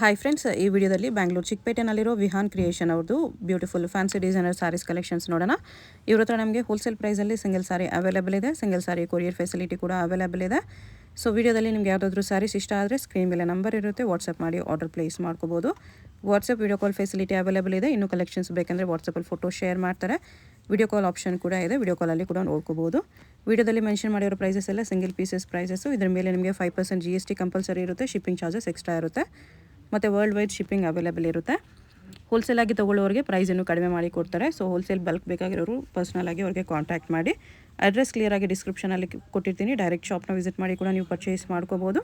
Hi friends, ಈ ವಿಡಿಯೋದಲ್ಲಿ ಬ್ಯಾಂಗ್ಳೂರು ಚಿಕ್ಕಪೇಟೆನಲ್ಲಿರೋ ವಿಹಾನ್ ಕ್ರಿಯೇಷನ್ ಅವ್ರದ್ದು beautiful fancy designer sarees collections ನೋಡೋಣ. ಇವ್ರ ಹತ್ರ ನಮಗೆ ಹೋಲ್ಸೇಲ್ ಪ್ರೈಸಲ್ಲಿ ಸಿಂಗಲ್ ಸಾರಿ ಅವೈಲೇಬಲ್ ಇದೆ. ಸಿಂಗಲ್ ಸಾರಿ ಕೊರಿಯರ್ ಫೆಸಿಲಿಟಿ ಕೂಡ ಅವೈಲೇಬಲ್ ಇದೆ. ಸೊ ವಿಡಿಯೋದಲ್ಲಿ ನಿಮ್ಗೆ ಯಾವುದಾದ್ರೂ ಸ್ಯಾರೀಸ್ ಇಷ್ಟ ಆದರೆ ಸ್ಕ್ರೀನ್ ಮೇಲೆ ನಂಬರ್ ಇರುತ್ತೆ, ವಾಟ್ಸಪ್ ಮಾಡಿ ಆರ್ಡರ್ ಪ್ಲೇಸ್ ಮಾಡ್ಕೋಬೋದು. WhatsApp video call facility available ಇದೆ. ಇನ್ನೂ ಕಲೆಕ್ಷನ್ಸ್ ಬೇಕಂದರೆ ವಾಟ್ಸಪ್ಪಲ್ಲಿ ಫೋಟೋ ಶೇರ್ ಮಾಡ್ತಾರೆ. ವಿಡಿಯೋ ಕಾಲ್ ಆಪ್ಷನ್ ಕೂಡ ಇದೆ, ವಿಡಿಯೋ ಕಾಲಲ್ಲಿ ಕೂಡ ನೋಡ್ಕೋಬೋದು. ವಿಡಿಯೋದಲ್ಲಿ ಮೆನ್ಷನ್ ಮಾಡಿರೋ ಪ್ರೈಸಸ್ ಎಲ್ಲ ಸಿಂಗಲ್ ಪೀಸಸ್ ಪ್ರೈಸಸ್ಸು. ಇದರ ಮೇಲೆ ನಿಮಗೆ 5% GST ಕಂಪಲ್ಸರಿ ಇರುತ್ತೆ. ಶಿಪ್ಪಿಂಗ್ ಚಾರ್ಜಸ್ ಎಕ್ಸ್ಟ್ರಾ ಇರುತ್ತೆ ಮತ್ತು ವರ್ಲ್ಡ್ ವೈಡ್ ಶಿಪ್ಪಿಂಗ್ ಅವೈಲೇಬಲ್ ಇರುತ್ತೆ. ಹೋಲ್ಸೇಲ್ ಆಗಿ ತೊಗೊಳ್ಳೋರಿಗೆ ಪ್ರೈಸ್ ಇನ್ನೂ ಕಡಿಮೆ ಮಾಡಿ ಕೊಡ್ತಾರೆ. ಸೊ ಹೋಲ್ಸೇಲ್ ಬಲ್ಕ್ ಬೇಕಾಗಿರೋರು ಪರ್ಸ್ನಲ್ ಆಗಿ ಅವ್ರಿಗೆ ಕಾಂಟ್ಯಾಕ್ಟ್ ಮಾಡಿ. ಅಡ್ರೆಸ್ ಕ್ಲಿಯರಾಗಿ ಡಿಸ್ಕ್ರಿಪ್ಷನಲ್ಲಿ ಕೊಟ್ಟಿರ್ತೀನಿ. ಡೈರೆಕ್ಟ್ ಶಾಪ್ನ ವಿಸಿಟ್ ಮಾಡಿ ಕೂಡ ನೀವು ಪರ್ಚೇಸ್ ಮಾಡ್ಕೋಬೋದು.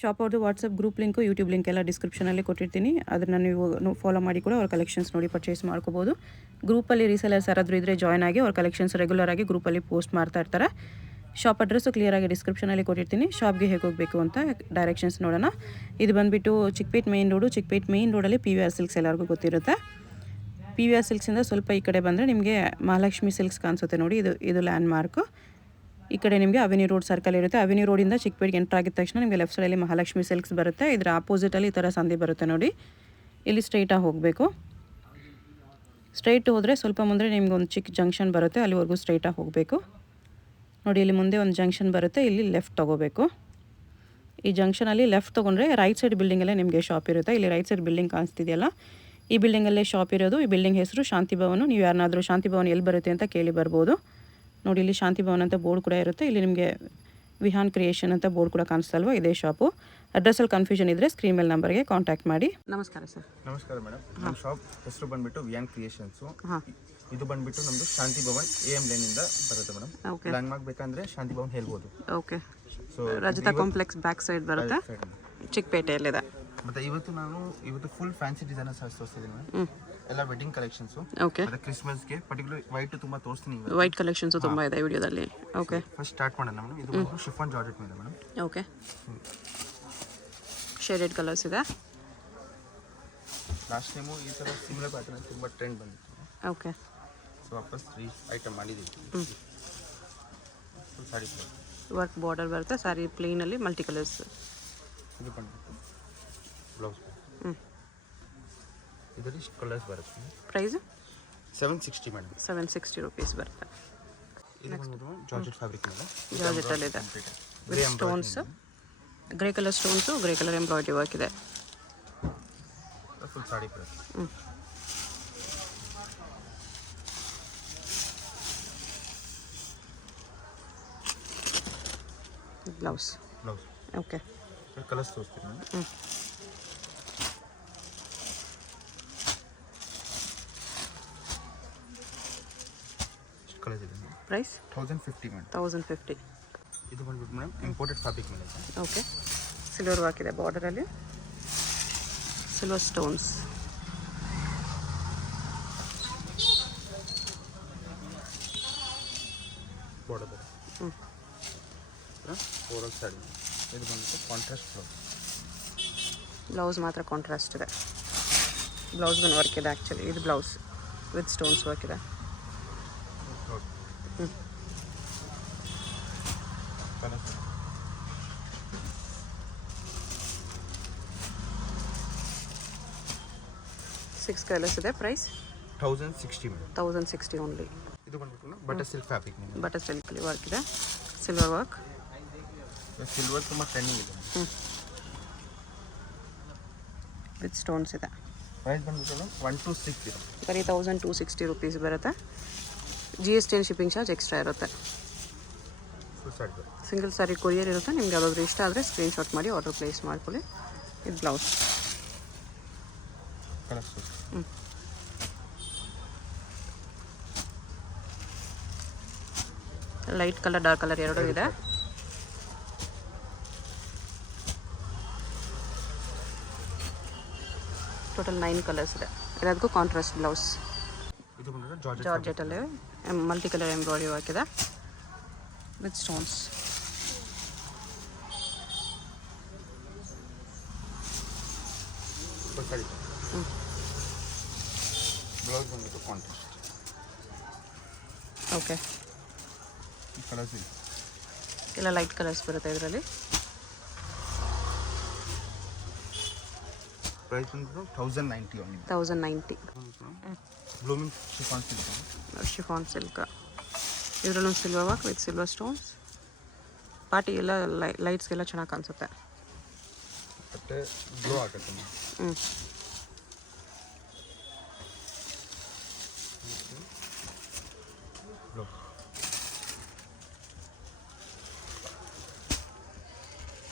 ಶಾಪ್ ಅವ್ರದ್ದು WhatsApp group link, YouTube link ಎಲ್ಲ ಡಿಸ್ಕ್ರಿಪ್ಷನಲ್ಲಿ ಕೊಟ್ಟಿರ್ತೀನಿ. ಅದನ್ನು ನೀವು ಫಾಲೋ ಮಾಡಿ ಕೂಡ ಅವ್ರ ಕಲೆಕ್ಷನ್ಸ್ ನೋಡಿ ಪರ್ಚೇಸ್ ಮಾಡ್ಕೋಬೋದು. ಗ್ರೂಪಲ್ಲಿ ರೀಸೆಲರ್ಸ್ ಯಾರಾದರೂ ಇದ್ದರೆ ಜಾಯ್ನ್ ಆಗಿ ಅವ್ರ ಕಲೆಕ್ಷನ್ಸ್ ರೆಗ್ಯುಲರ್ ಆಗಿ ಗ್ರೂಪಲ್ಲಿ ಪೋಸ್ಟ್ ಮಾಡ್ತಾ ಇರ್ತಾರೆ. ಶಾಪ್ ಅಡ್ರೆಸ್ಸು ಕ್ಲಿಯರಾಗಿ ಡಿಸ್ಕ್ರಿಪ್ಷನಲ್ಲಿ ಕೊಟ್ಟಿರ್ತೀನಿ. ಶಾಪ್ಗೆ ಹೇಗೆ ಹೋಗಬೇಕು ಅಂತ ಡೈರೆಕ್ಷನ್ಸ್ ನೋಡೋಣ. ಇದು ಬಂದುಬಿಟ್ಟು Chickpet main road. Chickpet main ರೋಡಲ್ಲಿ PVR ಸಿಲ್ಕ್ಸ್ ಎಲ್ಲರಿಗೂ ಗೊತ್ತಿರುತ್ತೆ. PVR ಸಿಲ್ಕ್ಸಿಂದ ಸ್ವಲ್ಪ ಈ ಕಡೆ ಬಂದರೆ ನಿಮಗೆ ಮಹಾಲಕ್ಷ್ಮಿ ಸಿಲ್ಕ್ಸ್ ಕಾಣಿಸುತ್ತೆ ನೋಡಿ. ಇದು ಲ್ಯಾಂಡ್ ಮಾರ್ಕು. ಈ ಕಡೆ ನಿಮಗೆ ಅವೆನ್ಯೂ ರೋಡ್ ಸರ್ಕಲ್ ಇರುತ್ತೆ. ಅವೆನ್ಯೂ ರೋಡಿಂದ ಚಿಕ್ಕಪೇಟೆಗೆ ಎಂಟರ್ ಆಗಿದ ತಕ್ಷಣ ನಿಮಗೆ ಲೆಫ್ಟ್ ಸೈಡಲ್ಲಿ ಮಹಾಲಕ್ಷ್ಮಿ ಸಿಲ್ಕ್ಸ್ ಬರುತ್ತೆ. ಇದರ ಆಪೋಸಿಟಲ್ಲಿ ಈ ಥರ ಸಂದಿ ಬರುತ್ತೆ ನೋಡಿ. ಇಲ್ಲಿ ಸ್ಟ್ರೈಟಾಗಿ ಹೋಗಬೇಕು. ಸ್ಟ್ರೈಟ್ ಹೋದರೆ ಸ್ವಲ್ಪ ಮುಂದೆ ನಿಮ್ಗೆ ಒಂದು ಚಿಕ್ಕ ಜಂಕ್ಷನ್ ಬರುತ್ತೆ, ಅಲ್ಲಿವರೆಗೂ ಸ್ಟ್ರೈಟಾಗಿ ಹೋಗಬೇಕು ನೋಡಿ. ಇಲ್ಲಿ ಮುಂದೆ ಒಂದು ಜಂಕ್ಷನ್ ಬರುತ್ತೆ, ಇಲ್ಲಿ ಲೆಫ್ಟ್ ತೊಗೋಬೇಕು. ಈ ಜಂಕ್ಷನಲ್ಲಿ ಲೆಫ್ಟ್ ತೊಗೊಂಡ್ರೆ ರೈಟ್ ಸೈಡ್ ಬಿಲ್ಡಿಂಗಲ್ಲೇ ನಿಮಗೆ ಶಾಪ್ ಇರುತ್ತೆ. ಇಲ್ಲಿ ರೈಟ್ ಸೈಡ್ ಬಿಲ್ಡಿಂಗ್ ಕಾಣಿಸ್ತಿದೆಯಲ್ಲ, ಈ ಬಿಲ್ಡಿಂಗಲ್ಲೇ ಶಾಪ್ ಇರೋದು. ಈ ಬಿಲ್ಡಿಂಗ್ ಹೆಸರು ಶಾಂತಿ ಭವನ. ನೀವು ಯಾರನ್ನಾದರೂ ಶಾಂತಿ ಭವನ ಎಲ್ಲಿ ಬರುತ್ತೆ ಅಂತ ಕೇಳಿ ಬರ್ಬೋದು ನೋಡಿ. ಇಲ್ಲಿ ಶಾಂತಿ ಭವನ ಅಂತ ಬೋರ್ಡ್ ಕೂಡ ಇರುತ್ತೆ. ಇಲ್ಲಿ ನಿಮಗೆ ವಿಹಾನ್ ಕ್ರಿಯೇಷನ್ ಅಂತ ಬೋರ್ಡ್ ಕೂಡ ಕಾಣಿಸ್ತಲ್ವ, ಇದೇ ಶಾಪು. ಅಡ್ರೆಸ್ಸಲ್ಲಿ ಕನ್ಫ್ಯೂಷನ್ ಇದ್ದರೆ ಸ್ಕ್ರೀನ್ ಮೇಲೆ ನಂಬರ್ಗೆ ಕಾಂಟ್ಯಾಕ್ಟ್ ಮಾಡಿ. ನಮಸ್ಕಾರ ಸರ್. ನಮಸ್ಕಾರ ಮೇಡಮ್. ನಮ್ಮ ಶಾಪ್ ಹೆಸರು ಬಂದ್ಬಿಟ್ಟು ವಿಹಾನ್ ಕ್ರಿಯೇಷನ್ಸು. ಇದು ಬಂದ್ಬಿಟ್ಟು ನಮ್ಮದು ಶಾಂತಿ ಭವನ್ AM ಲೈನಿಂದ ಬರುತ್ತೆ ಮೇಡಮ್. ಲ್ಯಾಂಡ್ ಮಾರ್ಕ್ ಬೇಕಂದ್ರೆ ಶಾಂತಿ ಭವನ್ ಹೇಳ್ಬೋದು. Okay. So Rajata complex back side ಬರುತ್ತೆ, ಚಿಕ್ಕಪೇಟೆಯಲ್ಲಿದೆ. ಮತ್ತೆ ಇವತ್ತು ಫುಲ್ ಫ್ಯಾನ್ಸಿ ಡಿಸೈನರ್ ಸಾರೀಸ್ ತೋರಿಸ್ತಿದ್ದೀನಿ ಮೇಡಮ್. ಎಲ್ಲ ವೆಡ್ಡಿಂಗ್ ಕಲೆಕ್ಷನ್ಸು. ಓಕೆ. ಮತ್ತೆ ಕ್ರಿಸ್ಮಸ್ಗೆ ಪರ್ಟಿಕ್ಯುಲರ್ ವೈಟ್ ತುಂಬ ತೋರಿಸ್ತೀನಿ. ವೈಟ್ ಕಲೆಕ್ಷನ್ಸು ತುಂಬ ಇದೆ ವಿಡಿಯೋದಲ್ಲಿ. ಓಕೆ. ಫಸ್ಟ್ ಸ್ಟಾರ್ಟ್ ಮಾಡೋಣ ಮೇಡಮ್. ಇದು ಬಂದು ಶಿಫಾನ್ ಜಾರ್ಜೆಟ್ ಮೇಲೆ ಮೇಡಮ್. ಓಕೆ. ಶೇಡೆಡ್ ಕಲರ್ಸ್ ಇದೆ. ಲಾಸ್ಟ್ ಟೈಮು ಈ ಥರ ಸಿಮಿಲರ್ ಪ್ಯಾಟರ್ನ್ ತುಂಬ ಟ್ರೆಂಡ್ ಬಂದಿತ್ತು. ಓಕೆ. ಸೊ ವಾಪಸ್ 3 ಐಟಮ್ ಮಾಡಿದ್ದೀವಿ. ಫುಲ್ ಸಾರಿ ವರ್ಕ್ ಬಾರ್ಡರ್ ಬರುತ್ತೆ. ಸಾರಿ ಪ್ಲೇನಲ್ಲಿ ಮಲ್ಟಿ ಕಲರ್ಸ್. ಇದು ಬಂದ್ಬಿಟ್ಟು ಬ್ಲೌಸ್. ಇದರಲ್ಲಿ ಕಲರ್ಸ್ ಬರುತ್ತೆ. Price 760 madam. 760 ರೂಪೀಸ್ ಬರುತ್ತೆ. ಇದು ಬಂದ್ಬಿಟ್ಟು ಜಾರ್ಜೆಟ್ ಫ್ಯಾಬ್ರಿಕ್ ಮೇಲೆ ಜಾರ್ಜೆಟಲ್ಲಿದೆ with stones. Grey colour stones, grey colour embroidery work ಇದೆ. ಫುಲ್ ಸಾಡಿ ಬರುತ್ತೆ. ಬ್ಲೌಸ್. ಓಕೆ. ಕಲರ್ಸ್ ತೋರಿಸ್ತೀನಿ ಮೇಡಮ್. ಕಲರ್ಸ್ ಇದೆ ಮೇಡಮ್. Price 1050 madam. 1050. ಇದು ಬಂದ್ಬಿಟ್ಟು ಮೇಡಮ್ ಇಂಪೋರ್ಟೆಡ್ ಫ್ಯಾಬ್ರಿಕ್ ಮೇಲೆ ಇದೆ. ಓಕೆ. ಸಿಲ್ವರ್ ವರ್ಕ್ ಇದೆ ಬಾರ್ಡರಲ್ಲಿ, ಸಿಲ್ವರ್ ಸ್ಟೋನ್ಸ್. ಬಾರ್ಡರ್ ಬರುತ್ತೆ. ಓವರಾಲ್ ಸ್ಯಾರಿ. ಇದು ಬಂದ್ಬಿಟ್ಟು ಕಾಂಟ್ರಾಸ್ಟ್ ಬ್ಲೌಸ್. ಬ್ಲೌಸ್ ಮಾತ್ರ ಕಾಂಟ್ರಾಸ್ಟ್ ಇದೆ. ಬ್ಲೌಸ್ಗೂ ವರ್ಕ್ ಇದೆ ಆ್ಯಕ್ಚುಲಿ. ಇದು ಬ್ಲೌಸ್ ವಿತ್ ಸ್ಟೋನ್ಸ್ ವರ್ಕ್ ಇದೆ. ಸಿಕ್ಸ್ ಕಲರ್ಸ್ ಇದೆ. Price 1060 madam. 1060 ಓನ್ಲಿ. ಇದು ಬಂದ್ಬಿಟ್ಟು ಬಟರ್ ಸಿಲ್ಕ್ ಫ್ಯಾಬ್ರಿಕ್ ಮೇಲೆ. ಬಟರ್ ಸಿಲ್ಕಲ್ಲಿ ವರ್ಕ್ ಇದೆ, ಸಿಲ್ವರ್ ವರ್ಕ್. ಸಿಲ್ವರ್ ತುಂಬ ಟ್ರೆಂಡಿಂಗ್ ಇದೆ ವಿತ್ ಸ್ಟೋನ್ಸ್ ಇದೆ. ಪ್ರೈಸ್ ಬಂದ್ಬಿಟ್ಟು 126 ಇದೆ. ಬರೀ 1260 ರೂಪೀಸ್ ಬರುತ್ತೆ. GST ಶಿಪ್ಪಿಂಗ್ ಚಾರ್ಜ್ ಎಕ್ಸ್ಟ್ರಾ ಇರುತ್ತೆ. ಸಿಂಗಲ್ ಸಾರಿ ಕೊರಿಯರ್ ಇರುತ್ತೆ. ನಿಮ್ಗೆ ಯಾವುದಾದ್ರೂ ಇಷ್ಟ ಆದರೆ ಸ್ಕ್ರೀನ್ಶಾಟ್ ಮಾಡಿ ಆರ್ಡರ್ ಪ್ಲೇಸ್ ಮಾಡ್ಕೊಳ್ಳಿ. ಇದು blouse. Light colour, dark colour ಎರಡೂ ಇದೆ. ಟೋಟಲ್ 9 ಕಲರ್ಸ್ ಇದೆ. ಎಲ್ಲದಕ್ಕೂ ಕಾಂಟ್ರಾಸ್ಟ್ ಬ್ಲೌಸ್. ಜಾರ್ಜೆಟಲ್ಲಿ ಮಲ್ಟಿ ಕಲರ್ ಎಂಬ್ರಾಯ್ಡ್ರಿ ವರ್ಕ್ ಇದೆ ವಿತ್ ಸ್ಟೋನ್ಸ್. ಬ್ಲೌಸ್ ಬಂದ್ಬಿಟ್ಟು ಕಾಂಟ್ರಾಸ್ಟ್. ಓಕೆ. ಕಲರ್ಸ್ ಇದೆ. ಎಲ್ಲ ಲೈಟ್ ಕಲರ್ಸ್ ಬರುತ್ತೆ ಇದರಲ್ಲಿ. ಪ್ರೈಸ್ ಬಂದ್ಬಿಟ್ಟು 1090 only. 1090. Blooming chiffon silk. Chiffon silk. ಇದರಲ್ಲೂ silver work with silver stones. Party ಎಲ್ಲ ಲೈಟ್ಸ್ಗೆಲ್ಲ ಚೆನ್ನಾಗಿ ಕಾಣಿಸುತ್ತೆ. ಮತ್ತೆ ಗ್ಲೋ ಆಗುತ್ತೆ. ಗ್ಲೋ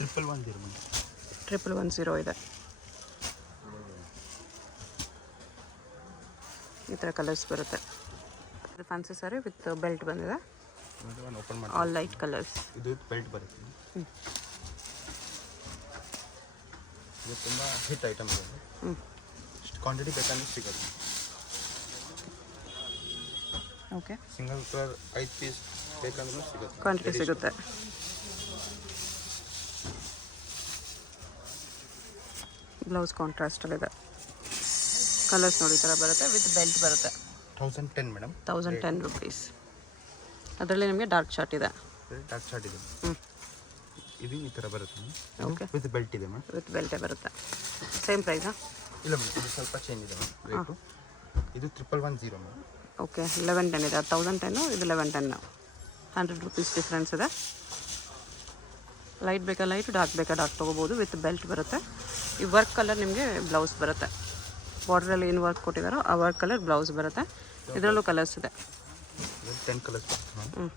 1110 ಇದೆ. ಈ ಥರ ಕಲರ್ಸ್ ಬರುತ್ತೆ. ಇದು ಫ್ಯಾನ್ಸಿ ಸಾರಿ ವಿತ್ ಬೆಲ್ಟ್ ಬಂದಿದೆ. ಓಪನ್ ಮಾಡಿ ಆಲ್ ಲೈಟ್ ಕಲರ್ಸ್. ಇದು ಬೆಲ್ಟ್ ಬರುತ್ತೆ. ಇದು ತುಂಬ ಹಿಟ್ ಐಟಮ್ ಇದೆ. ಇಷ್ಟು ಕ್ವಾಂಟಿಟಿ ಬೇಕಂದ್ರೆ ಸಿಗುತ್ತೆ. ಓಕೆ, ಸಿಂಗಲ್ ಕಲರ್ 5 ಪೀಸ್ ಬೇಕಂದ್ರೂ ಸಿಗುತ್ತೆ. ಕ್ವಾಂಟಿಟಿ ಸಿಗುತ್ತೆ. ಬ್ಲೌಸ್ ಕಾಂಟ್ರಾಸ್ಟಲ್ಲಿದೆ. ಕಲರ್ಸ್ ನೋಡಿ ಈ ಥರ ಬರುತ್ತೆ ವಿತ್ ಬೆಲ್ಟ್ ಬರುತ್ತೆ. 1010 ಮೇಡಮ್. 1010 rupees. ಅದರಲ್ಲಿ ನಿಮಗೆ ಡಾರ್ಕ್ ಶಾರ್ಟ್ ಇದೆ. ಡಾರ್ಕ್ ಶಾರ್ಟ್ ಇದೆ. ಇದು ಈ ಥರ ಬರುತ್ತೆ. ಓಕೆ, ವಿತ್ ಬೆಲ್ಟ್ ಇದೆ ಮ್ಯಾಮ್. ವಿತ್ ಬೆಲ್ಟೇ ಬರುತ್ತೆ. ಸೇಮ್ ಪ್ರೈಸಾ? ಇಲ್ಲ ಮೇಡಮ್, ಇದು ಸ್ವಲ್ಪ ಚೇಂಜ್ ಇದೆ ಮ್ಯಾಮ್ ರೇಟು. ಇದು 1110 ಮ್ಯಾಮ್. ಓಕೆ, 1110 ಇದೆ. 1010, ಇದು 1110. 100 rupees ಡಿಫ್ರೆನ್ಸ್ ಇದೆ. ಲೈಟ್ ಬೇಕಾ ಲೈಟ್, ಡಾರ್ಕ್ ಬೇಕಾ ಡಾರ್ಕ್ ತೊಗೋಬೋದು. ವಿತ್ ಬೆಲ್ಟ್ ಬರುತ್ತೆ. ಈ ವರ್ಕ್ ಕಲರ್ ನಿಮಗೆ ಬ್ಲೌಸ್ ಬರುತ್ತೆ. ಬಾರ್ಡ್ರಲ್ಲಿ ಏನು ವರ್ಕ್ ಕೊಟ್ಟಿದ್ದಾರೋ ಆ ವರ್ಕ್ ಕಲರ್ ಬ್ಲೌಸ್ ಬರುತ್ತೆ. ಇದರಲ್ಲೂ ಕಲರ್ಸ್ ಇದೆ. 10 ಕಲರ್ಸ್ ಬರುತ್ತೆ ಮ್ಯಾಮ್.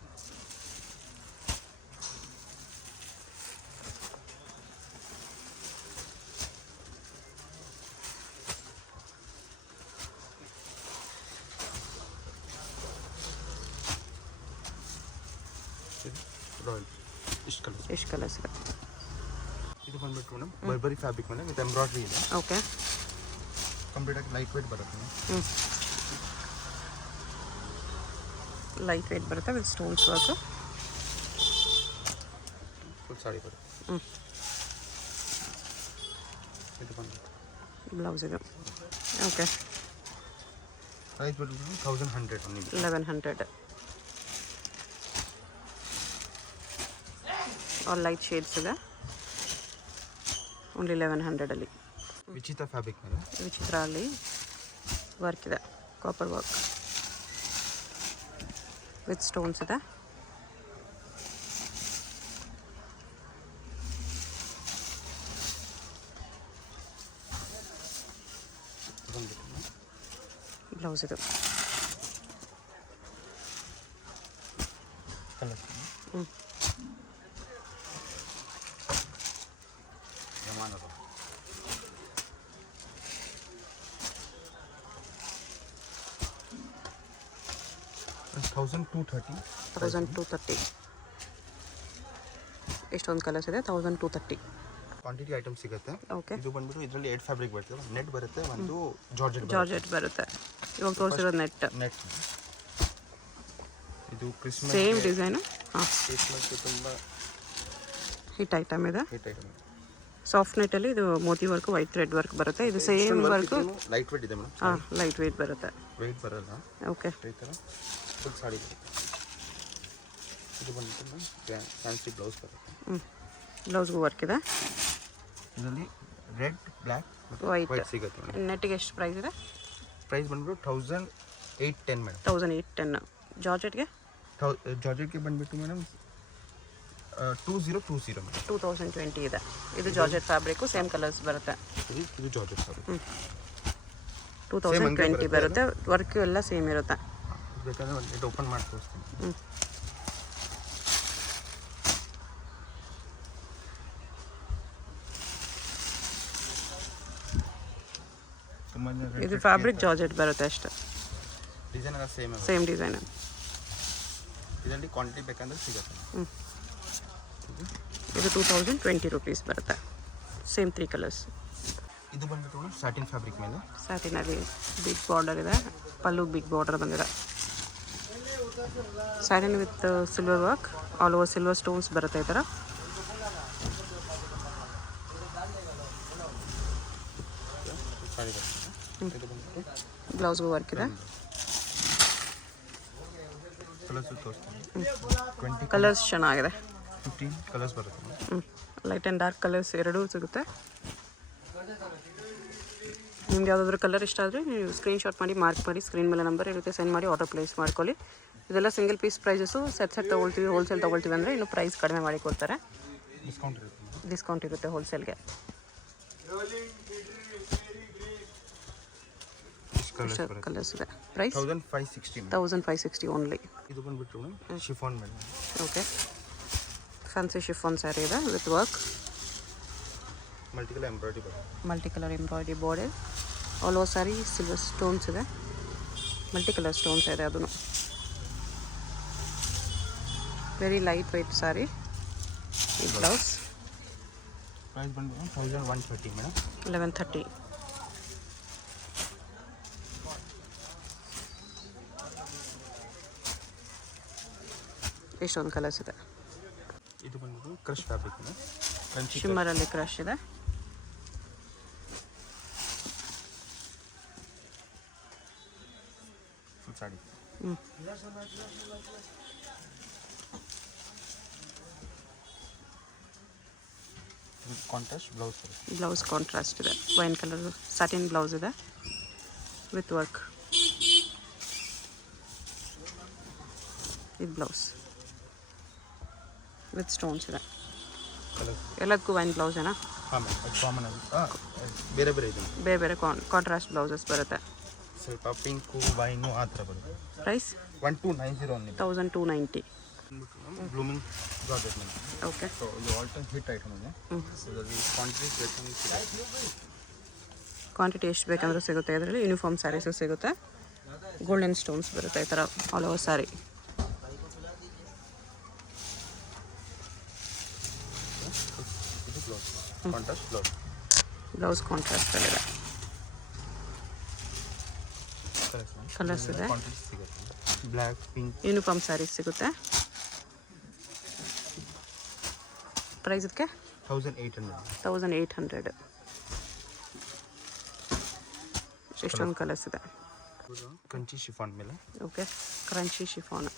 ರಾಯಲ್ ಎಷ್ಟು ಕಲರ್ಸ್ ಇದೆ? ಇದು ಬಂದ್ಬಿಟ್ಟು ಮೇಡಮ್ ಬರ್ಬರಿ ಫ್ಯಾಬ್ರಿಕ್ ಮೇಲೆ ವಿತ್ ಎಂಬ್ರಾಯ್ಡ್ರಿ ಇದೆ. ಓಕೆ, ಕಂಪ್ಲೀಟ್ ಆಗಿ ಲೈಟ್ ವೇಟ್ ಬರುತ್ತೆ ಮೇಡಮ್. ಲೈಟ್ ವೇಟ್ ಬರುತ್ತೆ ವಿತ್ ಸ್ಟೋನ್ಸ್ ವರ್ಕು. ಫುಲ್ ಸಾರಿ ಬರುತ್ತೆ. ಇದು ಬಂದ್ಬಿಟ್ಟು ಬ್ಲೌಸ್ ಇದು. ಓಕೆ, ಪ್ರೈಸ್ ಬಂದ್ಬಿಟ್ಟು 1100 ಓನ್ಲಿ. 1100. ಆಲ್ ಲೈಟ್ ಶೇಡ್ಸ್ ಇದೆ. ಓನ್ಲಿ 1100 ವಿಚಿತ್ರ ಫ್ಯಾಬ್ರಿಕ್ ಮೇಲೆ ವಿಚಿತ್ರ ಅಲ್ಲಿ ವರ್ಕ್ ಇದೆ. ಕಾಪರ್ ವರ್ಕ್ ವಿತ್ ಸ್ಟೋನ್ಸ್ ಇದೆ. ಬ್ಲೌಸ್ ಇದು. ಕಲರ್ ಯಮಾನರು 1230. 1230. ಎಷ್ಟೊಂದು ಕಲರ್ಸ್ ಇದೆ? 1230. ಕ್ವಾಂಟಿಟಿ ಐಟಮ್ ಸಿಗುತ್ತೆ. ಓಕೆ, ಇದು ಬಂದ್ಬಿಟ್ಟು ಇದರಲ್ಲಿ 8 ಫ್ಯಾಬ್ರಿಕ್ ಬರ್ತದೆ. ನೆಟ್ ಬರುತ್ತೆ, ಒಂದು ಜಾರ್ಜೆಟ್ ಬರುತ್ತೆ. ಇವಾಗ ತೋರಿಸಿರೋದು ನೆಟ್. ಇದು ಕ್ರಿಸ್ಮಸ್ ಸೇಮ್ ಡಿಸೈನು. ಹಾಂ, ಕ್ರಿಸ್ಮಸ್ಗೆ ತುಂಬ ಹಿಟ್ ಐಟಮ್ ಇದೆ. Hit item. ಸಾಫ್ಟ್ ನೆಟ್ಟಲ್ಲಿ ಇದು Moti work, white thread work ಬರುತ್ತೆ. ಇದು ಸೇಮ್ ವರ್ಕು. ಲೈಟ್ ವೇಟ್ ಇದೆ ಮೇಡಮ್. ಹಾಂ, ಲೈಟ್ ವೇಟ್ ಬರುತ್ತೆ. ವೆಯ್ಟ್ ಬರಲ್ಲ. ಓಕೆ, ಈ ಥರ ಫುಲ್ ಸಾಡಿ ಬರುತ್ತೆ. ಇದು ಬಂದ್ಬಿಟ್ಟು ಫ್ಯಾನ್ಸಿ ಬ್ಲೌಸ್ ಬರುತ್ತೆ. ಬ್ಲೌಸ್ಗೂ ವರ್ಕ್ ಇದೆ. ಇದರಲ್ಲಿ ರೆಡ್, ಬ್ಲ್ಯಾಕ್ ಮತ್ತು ವೈಟ್ ಸಿಗುತ್ತೆ ಮೇಡಮ್. ನೆಟ್ಟಿಗೆ ಎಷ್ಟು ಪ್ರೈಸ್ ಇದೆ? ಪ್ರೈಸ್ ಬಂದ್ಬಿಟ್ಟು 1810 ಮೇಡಮ್. 1810. ಜಾರ್ಜೆಟ್ಗೆ? ಜಾರ್ಜೆಟ್ಗೆ ಬಂದ್ಬಿಟ್ಟು ಮೇಡಮ್ 2020 ಮೇಡಮ್. 2020 ಇದೆ. ಇದು ಜಾರ್ಜೆಟ್ ಫ್ಯಾಬ್ರಿಕ್ಕು, ಸೇಮ್ ಕಲರ್ಸ್ ಬರುತ್ತೆ. ಇದು ಜಾರ್ಜೆಟ್ ಫ್ಯಾಬ್ರಿಕ್. 2020 ಬರುತ್ತೆ. ವರ್ಕು ಎಲ್ಲ ಸೇಮ್ ಇರುತ್ತೆ. ಬೇಕಾದ್ರೆ ಒಂದು ಇದು ಓಪನ್ ಮಾಡಿ ತೋರಿಸ್ತೀನಿ. ಇದು ಫ್ಯಾಬ್ರಿಕ್ ಜಾರ್ಜೆಟ್ ಬರುತ್ತೆ ಅಷ್ಟೇ. ಡಿಸೈನ್ ಎಲ್ಲ ಸೇಮ್ ಡಿಸೈನ್. ಇದರಲ್ಲಿ ಕ್ವಾಂಟಿಟಿ ಬೇಕಂದ್ರೆ ಸಿಗುತ್ತೆ. ಇದು 2020 rupees ಬರುತ್ತೆ. Same 3 colours. ಇದು ಬಂದ್ಬಿಟ್ಟು ಸ್ಯಾಟಿನ್ ಫ್ಯಾಬ್ರಿಕ್ ಮೇಲೆ ಸ್ಯಾಟಿನಲ್ಲಿ ಬಿಗ್ ಬಾರ್ಡರ್ ಇದೆ. ಪಲ್ಲು ಬಿಗ್ ಬಾರ್ಡರ್ ಬಂದಿದೆ. Satin with silver work, all over silver stones ಬರುತ್ತೆ ಈ ಥರ. ಸಾರಿ ಬರುತ್ತೆ. ಇದು ಬಂದ್ಬಿಟ್ಟು ಬ್ಲೌಸ್ಗೂ ವರ್ಕ್ ಇದೆ. ಕಲರ್ಸ್ ತೋರಿಸ್ತೀನಿ. 20 ಕಲರ್ಸ್ ಚೆನ್ನಾಗಿದೆ. 15 ಕಲರ್ಸ್ ಬರುತ್ತೆ. ಲೈಟ್ ಆ್ಯಂಡ್ ಡಾರ್ಕ್ ಕಲರ್ಸ್ ಎರಡೂ ಸಿಗುತ್ತೆ. ನಿಮ್ಗೆ ಯಾವುದಾದ್ರೂ ಕಲರ್ ಇಷ್ಟ ಆದರೆ ನೀವು ಸ್ಕ್ರೀನ್ಶಾಟ್ ಮಾಡಿ ಮಾರ್ಕ್ ಮಾಡಿ ಸ್ಕ್ರೀನ್ ಮೇಲೆ ನಂಬರ್ ಇರುತ್ತೆ ಸೆಂಡ್ ಮಾಡಿ ಆರ್ಡರ್ ಪ್ಲೇಸ್ ಮಾಡ್ಕೊಳ್ಳಿ. ಇದೆಲ್ಲ ಸಿಂಗಲ್ ಪೀಸ್ ಪ್ರೈಸಸ್ಸು. ಸೆಟ್ ತೊಗೊಳ್ತೀವಿ ಹೋಲ್ಸೇಲ್ ತೊಗೊಳ್ತೀವಿ ಅಂದರೆ ಇನ್ನೂ ಪ್ರೈಸ್ ಕಡಿಮೆ ಮಾಡಿ ಕೊಡ್ತಾರೆ. ಡಿಸ್ಕೌಂಟ್ ಇರುತ್ತೆ ಹೋಲ್ಸೇಲ್ಗೆ. ಕಲರ್ಸ್ ಇದೆ. Price 1560 only. ಇದು ಬಂದ್ಬಿಟ್ಟು ಶಿಫಾನ್ ಮೇಲೆ. ಓಕೆ, ಫ್ಯಾನ್ಸಿ ಶಿಫಾನ್ ಸ್ಯಾರಿ ಇದೆ with work, multi colour embroidery border. All over saree silver stones ಇದೆ, ಮಲ್ಟಿ ಕಲರ್ ಸ್ಟೋನ್ಸ್ ಇದೆ. ಅದನ್ನು ವೆರಿ ಲೈಟ್ ವೆಯ್ಟ್ ಸ್ಯಾರಿ. ಈ ಬ್ಲೌಸ್ ಪ್ರೈಸ್ ಬಂದ್ಬಿಟ್ಟು 1130 ಮೇಡಮ್. 1130. ಎಷ್ಟೊಂದು ಕಲರ್ಸ್ ಇದೆ. ಇದು ಬಂದ್ಬಿಟ್ಟು ಕ್ರಶ್ ಫ್ಯಾಬ್ರಿಕ್ ಇದೆ, ಶಿಮ್ಮರಲ್ಲಿ ಕ್ರಶ್ ಇದೆ. Sari. Contrast blouse. Blouse contrast ಇದೆ, ವೈನ್ ಕಲರ್ ಸಾಟಿನ್ ಬ್ಲೌಸ್ ಇದೆ ವಿತ್ ವರ್ಕ್. ಇದು ಬ್ಲೌಸ್ ವಿತ್ ಸ್ಟೋನ್ಸ್ ಇದೆ. ಎಲ್ಲದಕ್ಕೂ ವೈನ್ ಬ್ಲೌಸ್ ಏನಾ? ಹಾಂ ಮ್ಯಾಮ್, ಅದು ಕಾಮನ್ ಆಗಿ ಬೇರೆ ಬೇರೆ ಇದೆ. ಬೇರೆ ಬೇರೆ ಕಾಂಟ್ರಾಸ್ಟ್ ಬ್ಲೌಸಸ್ ಬರುತ್ತೆ. ಸ್ವಲ್ಪ ಪಿಂಕು ವೈನು ಆ ಥರ ಬರುತ್ತೆ. Price 1290 only. 1290. ಬ್ಲೂಮಿಂಗ್ ಜಾರ್ಜೆಟ್ ಮೇಲೆ. ಓಕೆ, ಸೊ ಇದು ಆಲ್ ಟೈಮ್ ಹಿಟ್ ಐಟಮ್ ಇದೆ. ಇದರಲ್ಲಿ ಕ್ವಾಂಟಿಟಿ ಎಷ್ಟು ಬೇಕಂದ್ರೂ ಸಿಗುತ್ತೆ. ಇದರಲ್ಲಿ ಯೂನಿಫಾರ್ಮ್ ಸ್ಯಾರೀಸು ಸಿಗುತ್ತೆ. ಗೋಲ್ಡನ್ ಸ್ಟೋನ್ಸ್ ಬರುತ್ತೆ ಈ ಥರ all over sari. Blouse contrast ಇದೆ. ಕಲರ್ಸ್ ಇದೆ. ಬ್ಲ್ಯಾಕ್, ಪಿಂಕ್, ಯೂನಿಫಾರ್ಮ್ ಸ್ಯಾರೀಸ್ ಸಿಗುತ್ತೆ. ಪ್ರೈಸ್ ಇದಕ್ಕೆ 1800. ಎಷ್ಟೊಂದು ಕಲರ್ಸ್ ಇದೆ. ಕ್ರಂಚಿ ಶಿಫಾನ್ ಮೇಲೆ. Okay, crunchy chiffon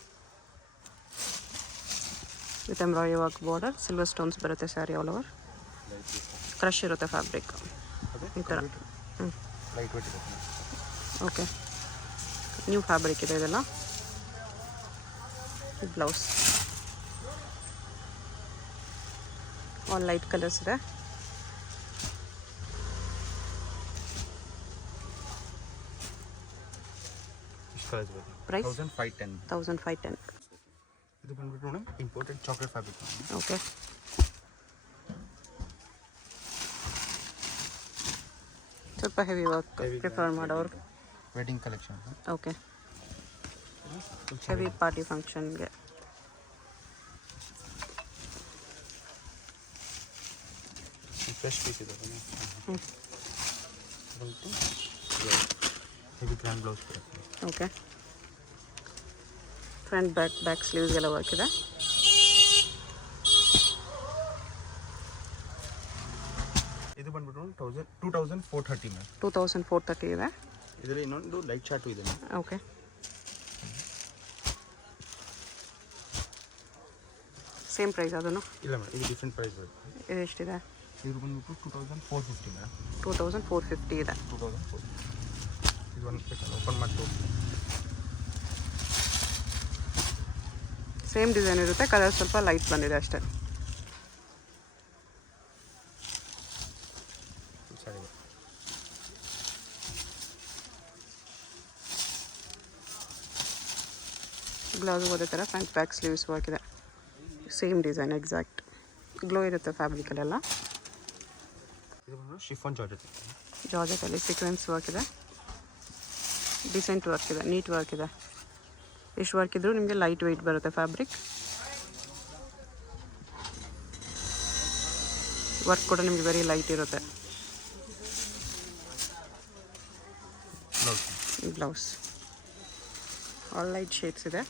with embroidery work border. Silver stones ಬರುತ್ತೆ ಸ್ಯಾರಿ ಆಲ್ ಓವರ್. ಕ್ರಶ್ ಇರುತ್ತೆ ಫ್ಯಾಬ್ರಿಕ್ ಈ ಥರ. ಲೈಟ್ ವೇಟ್ ಇದೆ. ಓಕೆ, ನ್ಯೂ ಫ್ಯಾಬ್ರಿಕ್ ಇದೆ ಇದೆಲ್ಲ. ಬ್ಲೌಸ್ ಆಲ್ ಲೈಟ್ ಕಲರ್ಸ್ ಇದೆ. ಪ್ರೈಸ್ 1510. ಇದು ಬಂದ್ಬಿಟ್ಟು madam imported chocolate fabric. Okay, ಸ್ವಲ್ಪ ಹೆವಿ ವರ್ಕ್ ಪ್ರಿಫರ್ ಮಾಡೋರು. Wedding collection. Okay, heavy party ಫಂಕ್ಷನ್ಗೆ. ಫ್ರೆಶ್ ಪೀಸ್ ಇದೆ. ಹೆವಿ ಗ್ರ್ಯಾಂಡ್ ಬ್ಲೌಸ್ ಬರುತ್ತೆ. ಓಕೆ, ಫ್ರಂಟ್ ಬ್ಯಾಕ್ ಸ್ಲೀವ್ಸ್ಗೆಲ್ಲ ವರ್ಕ್ ಇದೆ. ಇದು ಬಂದ್ಬಿಟ್ಟು 2430 ಮ್ಯಾಮ್. 2430 ಇದೆ. ಇದರಲ್ಲಿ ಇನ್ನೊಂದು ಲೈಟ್ ಚಾರ್ಟು ಇದೆ. ಓಕೆ, ಸೇಮ್ ಪ್ರೈಸ್ ಅದನ್ನು? ಇಲ್ಲ ಮೇಡಮ್, ಇದು ಡಿಫ್ರೆಂಟ್ ಪ್ರೈಸ್ ಬರುತ್ತೆ. ಇದು ಎಷ್ಟಿದೆ? ಇದು ಬಂದ್ಬಿಟ್ಟು 2450 ಮೇಡಮ್. 2450 ಇದೆ. 2004. ಇದು ಒಂದು ಬೇಕಲ್ಲ ಓಪನ್ ಮಾಡಿ. ಸೇಮ್ ಡಿಸೈನ್ ಇರುತ್ತೆ, ಕಲರ್ ಸ್ವಲ್ಪ ಲೈಟ್ ಬಂದಿದೆ ಅಷ್ಟೇ. ಸರಿ, ಬ್ಲೌಸ್ ಅದೇ ಥರ ಫ್ರಂಟ್ ಬ್ಯಾಕ್ ಸ್ಲೀವ್ಸ್ ವರ್ಕ್ ಇದೆ. Same design exact. ಗ್ಲೋ ಇರುತ್ತೆ ಫ್ಯಾಬ್ರಿಕಲ್ಲೆಲ್ಲ. ಇದು ಬಂದು ಶಿಫಾನ್ ಜಾರ್ಜೆಟಲ್ಲಿ ಸೀಕ್ವೆನ್ಸ್ ವರ್ಕ್ ಇದೆ, ಡಿಸೆಂಟ್ ವರ್ಕ್ ಇದೆ, ನೀಟ್ ವರ್ಕ್ ಇದೆ. ಎಷ್ಟು ವರ್ಕ್ ಇದ್ರೂ ನಿಮಗೆ ಲೈಟ್ ವೆಯ್ಟ್ ಬರುತ್ತೆ ಫ್ಯಾಬ್ರಿಕ್. ವರ್ಕ್ ಕೂಡ ನಿಮಗೆ ವೆರಿ ಲೈಟ್ ಇರುತ್ತೆ. ಬ್ಲೌಸ್ ಆಲ್ ಲೈಟ್ ಶೇಡ್ಸ್ ಇದೆ.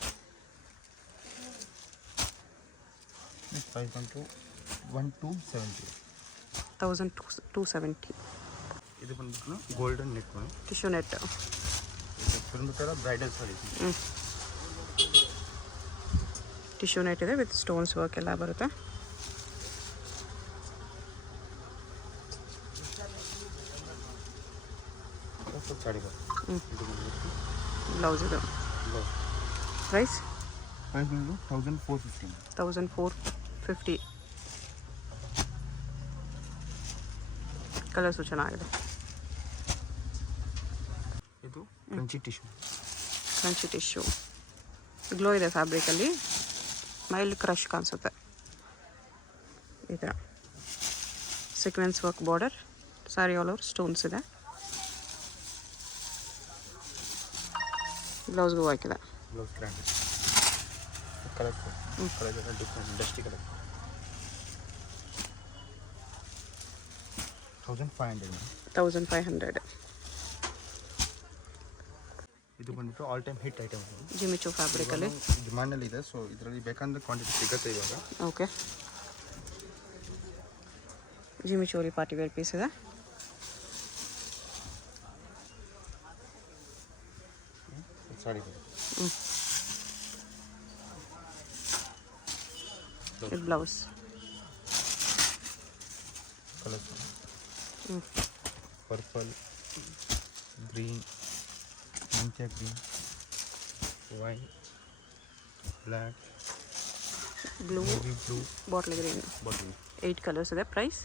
ಪ್ರೈಸ್ ಬಂತು 1270. 1270. ಇದು ಬಂದ್ಬಿಟ್ಟು golden net madam. Tissue net. ಇದು ಬಂದ್ಬಿಟ್ಟು ಬ್ರೈಡಲ್ ಸಾರಿ. ಟಿಶ್ಯೂ ನೆಟ್ ಇದೆ ವಿತ್ ಸ್ಟೋನ್ಸ್ ವರ್ಕ್ ಎಲ್ಲ ಬರುತ್ತೆ. ಫುಲ್ ಸಾಡಿ ಬರುತ್ತೆ. ಇದು ಬಂದ್ಬಿಟ್ಟು ಬ್ಲೌಸ್ ಇದು ಬ್ಲೌಸ್. ಪ್ರೈಸ್ ಪ್ರೈಸ್ ಬಂದು 1450. 1450. ಕಲರ್ಸು ಚೆನ್ನಾಗಿದೆ. ಇದು ಕ್ರಂಚಿ ಟಿಶ್ಯೂ ಗ್ಲೋ ಇದೆ ಫ್ಯಾಬ್ರಿಕಲ್ಲಿ, ಮೈಲ್ಡ್ ಕ್ರಶ್ ಕಾಣಿಸುತ್ತೆ. ಈ ಥರ sequence work border, sari all over stones ಇದೆ. ಬ್ಲೌಸ್ಗೂ ಹಾಕಿದೆ. Blouse grand colour colour different dusty colour. 1500. ಇದು ಬಂದ್ಬಿಟ್ಟು ಆಲ್ ಟೈಮ್ ಹಿಟ್ ಐಟಮ್. ಜಿಮಿಚು ಫ್ಯಾಬ್ರಿಕಲ್ಲಿ ಡಿಮಾಂಡಲ್ಲಿ ಇದೆ, ಸೊ ಇದರಲ್ಲಿ ಬೇಕಂದ್ರೆ ಕ್ವಾಂಟಿಟಿ ಸಿಗುತ್ತೆ ಇವಾಗ. ಓಕೆ, ಜಿಮಿಚೋರಿ ಪಾರ್ಟಿ ವೇರ್ ಪೀಸ್ ಇದೆ. ಸಾಡಿ ಇದು ಬ್ಲೌಸ್. ಕಲರ್ಸ್ ಪರ್ಪಲ್, ಗ್ರೀನ್, ಮೆಂತ್ಯ green, white, black, blue, blue, bottle green. Bottle. 8 colours ಇದೆ. ಪ್ರೈಸ್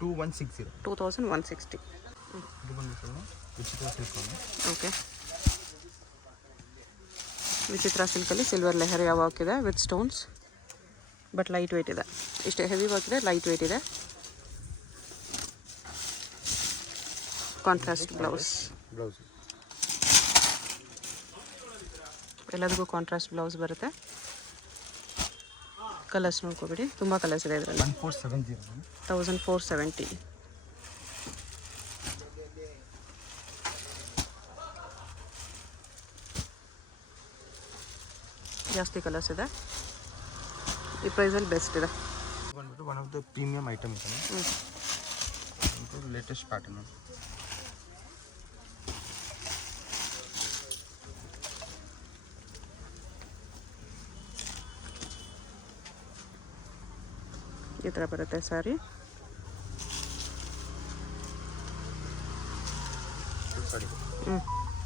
2160. 2160. ಇದು ಬಂದ್ಬಿಟ್ಟು ವಿಚಿತ್ರ ಸಿಲ್ಕ್. ಓಕೆ, ವಿಚಿತ್ರ ಸಿಲ್ಕಲ್ಲಿ ಸಿಲ್ವರ್ ಲೆಹರಿಯಾ ವರ್ಕ್ ಇದೆ with stones, but light weight ಇದೆ. ಇಷ್ಟೇ ಹೆವಿ ವರ್ಕ್ ಇದೆ, ಲೈಟ್ ವೆಯ್ಟ್ ಇದೆ. Contrast blouse. ಎಲ್ಲದಕ್ಕೂ ಕಾಂಟ್ರಾಸ್ಟ್ ಬ್ಲೌಸ್ ಬರುತ್ತೆ. ಕಲರ್ಸ್ ನೋಡ್ಕೊಬಿಡಿ, ತುಂಬ ಕಲರ್ಸ್ ಇದೆ ಇದರಲ್ಲಿ. 1470. ಜಾಸ್ತಿ ಕಲರ್ಸ್ ಇದೆ. ಈ ಪ್ರೈಸಲ್ಲಿ ಬೆಸ್ಟ್ ಇದೆ. ಬಂದ್ಬಿಟ್ಟು one of the premium item ಇದೆ. Latest pattern. ಈ ಥರ ಬರುತ್ತೆ ಸ್ಯಾರಿ.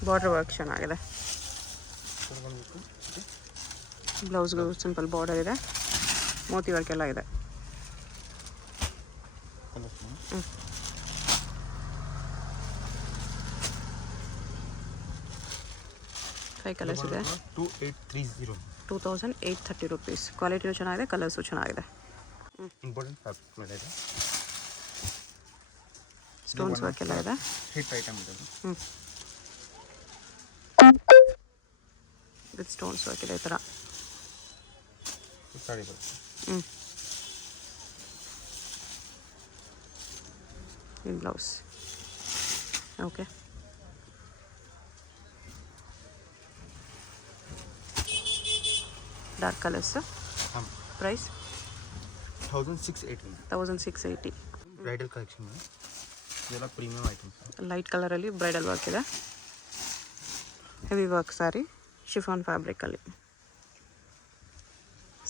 ಬಾರ್ಡರ್ ವರ್ಕ್ ಚೆನ್ನಾಗಿದೆ. ಬ್ಲೌಸ್ಗೂ ಸಿಂಪಲ್ ಬಾರ್ಡರ್ ಇದೆ, ಮೋತಿ ವರ್ಕ್ ಎಲ್ಲ ಇದೆ. 5 ಕಲರ್ಸ್ ಇದೆ. 2830 rupees. ಕ್ವಾಲಿಟಿಯೂ ಚೆನ್ನಾಗಿದೆ, ಕಲರ್ಸು ಚೆನ್ನಾಗಿದೆ. ಇಂಪಾರ್ಟೆಂಟ್ ಫ್ಯಾಬ್ರಿಕ್ ಮೇಲೆ ಇದೆ. ಸ್ಟೋನ್ಸ್ ವರ್ಕ್ ಎಲ್ಲ ಇದೆ. ಹಿಟ್ ಐಟಮ್ ಇದೆ. ವಿತ್ ಸ್ಟೋನ್ಸ್ ವರ್ಕ್ ಇದೆ ಈ ಥರ. ಸಾಡಿ ಬರುತ್ತೆ. In blouse. Okay, dark colours. Price 1680. Bridal collection. ಇದೆಲ್ಲ ಪ್ರೀಮಿಯಂ ಐಟಮ್ಸ್. ಲೈಟ್ ಕಲರಲ್ಲಿ ಬ್ರೈಡಲ್ ವರ್ಕ್ ಇದೆ. ಹೆವಿ ವರ್ಕ್ ಸ್ಯಾರಿ, ಶಿಫಾನ್ ಫ್ಯಾಬ್ರಿಕಲ್ಲಿ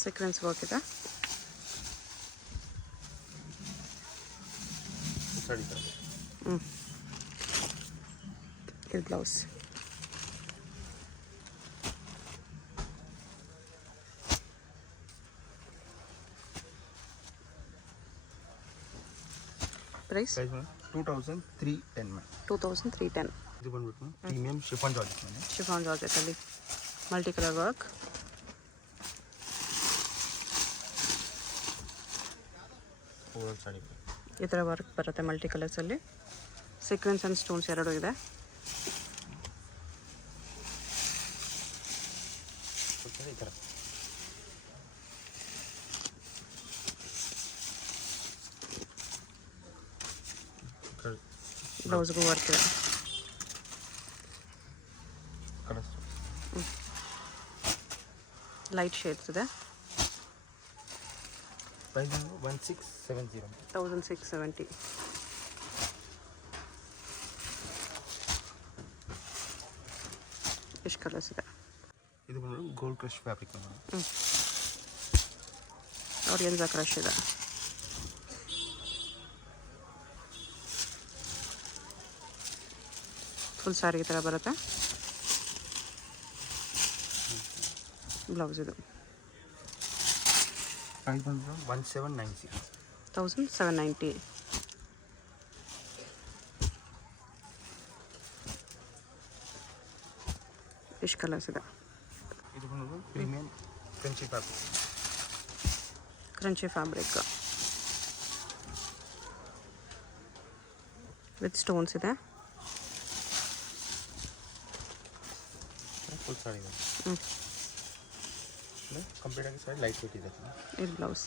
ಸೀಕ್ವೆನ್ಸ್ ವರ್ಕ್ ಇದೆ. ಇದು ಬ್ಲೌಸ್. ಪ್ರೈಸ್ 2310. ಇದು ಬಂದ್ಬಿಟ್ಟು ಪ್ರೀಮಿಯಂ ಶಿಫಾನ್ ಜಾರ್ಜೆಟ್. ಶಿಫಾನ್ ಜಾರ್ಜೆಟಲ್ಲಿ ಮಲ್ಟಿ ಕಲರ್ ವರ್ಕ್. ಸಾಡಿ ಈ ಥರ ವರ್ಕ್ ಬರುತ್ತೆ ಮಲ್ಟಿ ಕಲರ್ಸಲ್ಲಿ. ಸೀಕ್ವೆನ್ಸ್ ಆ್ಯಂಡ್ ಸ್ಟೋನ್ಸ್ ಎರಡೂ ಇದೆ. ಈ ಥರ ಬ್ಲೌಸ್ಗೂ ವರ್ಕ್ ಇದೆ. ಕಲರ್ಸ್ ಲೈಟ್ ಶೇಡ್ಸ್ ಇದೆ. ಪ್ರೈಸ್ 1670. 1670. ಎಷ್ಟು ಕಲರ್ಸ್ ಇದೆ. ಇದು ಬಂದು ಗೋಲ್ಡ್ ಕ್ರಶ್ ಫ್ಯಾಬ್ರಿಕ್. ಆರ್ಯನ್ಸಾ ಕ್ರಶ್ ಇದೆ. ಫುಲ್ ಸ್ಯಾರಿ ಈ ಥರ ಬರುತ್ತೆ. ಬ್ಲೌಸ್ ಇದು ಪ್ರೈಸ್ ಬಂದು 1790. 1790. ಎಷ್ಟು ಕಲರ್ಸ್ ಇದೆ? ಇದು ಬಂದು premium crunchy fabric with stones ಇದೆ. ಫುಲ್ ಸಾರಿ ಇದೆ. ಕಂಪ್ಲೀಟ್ ಆಗಿ ಸಾರಿ ಲೈಟ್ ವೇಟ್ ಇದೆ. ಇದು ಬ್ಲೌಸ್.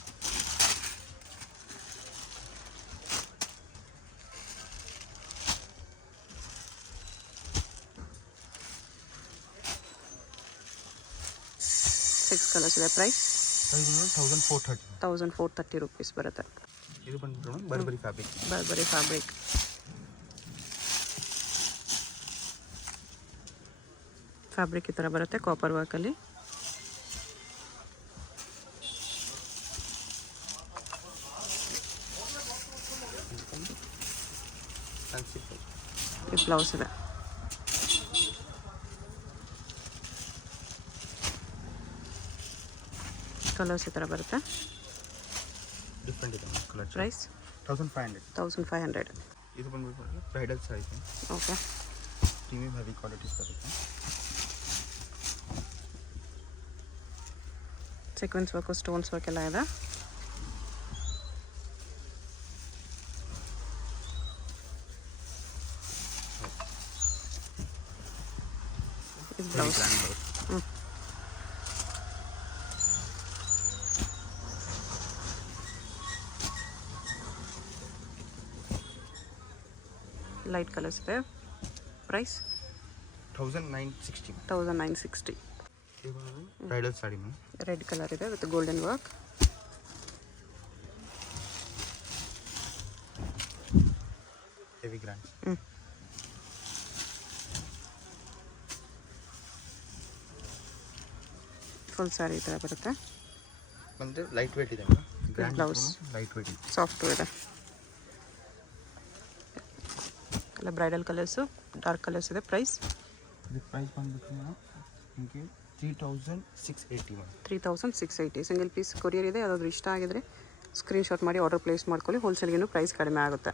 ಸಿಕ್ಸ್ ಕಲರ್ಸ್ ಇದೆ. ಪ್ರೈಸ್ 1430 ರುಪೀಸ್ ಬರುತ್ತೆ. ಇದು ಬಂದು ಬರ್ಬರಿ ಫ್ಯಾಬ್ರಿಕ್. ಫ್ಯಾಬ್ರಿಕ್ ಈ ಥರ ಬರುತ್ತೆ ಕಾಪರ್ ವರ್ಕಲ್ಲಿ. ಇದು ಬ್ಲೌಸ್ ಇದೆ. ಕಲರ್ಸ್ ಈ ಥರ ಬರುತ್ತೆ. ಡಿಫ್ರೆಂಟ್ ಇದೆ ಕಲರ್. ಪ್ರೈಸ್ 1500. ಇದು ಬಂದ್ಬಿಟ್ಟು bridal sarees. Okay. Premium heavy qualities ಬರುತ್ತೆ. ಸೀಕ್ವೆನ್ಸ್ ವರ್ಕು ಸ್ಟೋನ್ಸ್ ವರ್ಕ್ ಎಲ್ಲ ಇದೆ. ಇದು ಬ್ಲೌಸ್. ಲೈಟ್ ಕಲರ್ಸ್ ಇದೆ. ಪ್ರೈಸ್ 1960. ಇದು bridal sari ma'am. Red colour ಇದೆ with golden work. Heavy grand. Full sari ಈ ಥರ ಬರುತ್ತೆ. ಬಂದರೆ ಲೈಟ್ ವೇಟ್ ಇದೆ ma'am. Grand blouse light weight ಇದೆ. ಸಾಫ್ಟ್ ಇದೆ. ಎಲ್ಲ ಬ್ರೈಡಲ್ ಕಲರ್ಸು ಡಾರ್ಕ್ ಕಲರ್ಸ್ ಇದೆ. ಪ್ರೈಸ್ ಇದು ಪ್ರೈಸ್ ಬಂದ್ಬಿಟ್ಟು ನಿಮಗೆ 3680 ಮ್ಯಾಮ್. 3680. ಸಿಂಗಲ್ ಪೀಸ್ ಕೊರಿಯರ್ ಇದೆ. ಯಾವುದಾದ್ರೂ ಇಷ್ಟ ಆಗಿದ್ರೆ ಸ್ಕ್ರೀನ್ಶಾಟ್ ಮಾಡಿ ಆರ್ಡರ್ ಪ್ಲೇಸ್ ಮಾಡ್ಕೊಳ್ಳಿ. ಹೋಲ್ಸೇಲ್ಗೇನು ಪ್ರೈಸ್ ಕಡಿಮೆ ಆಗುತ್ತೆ.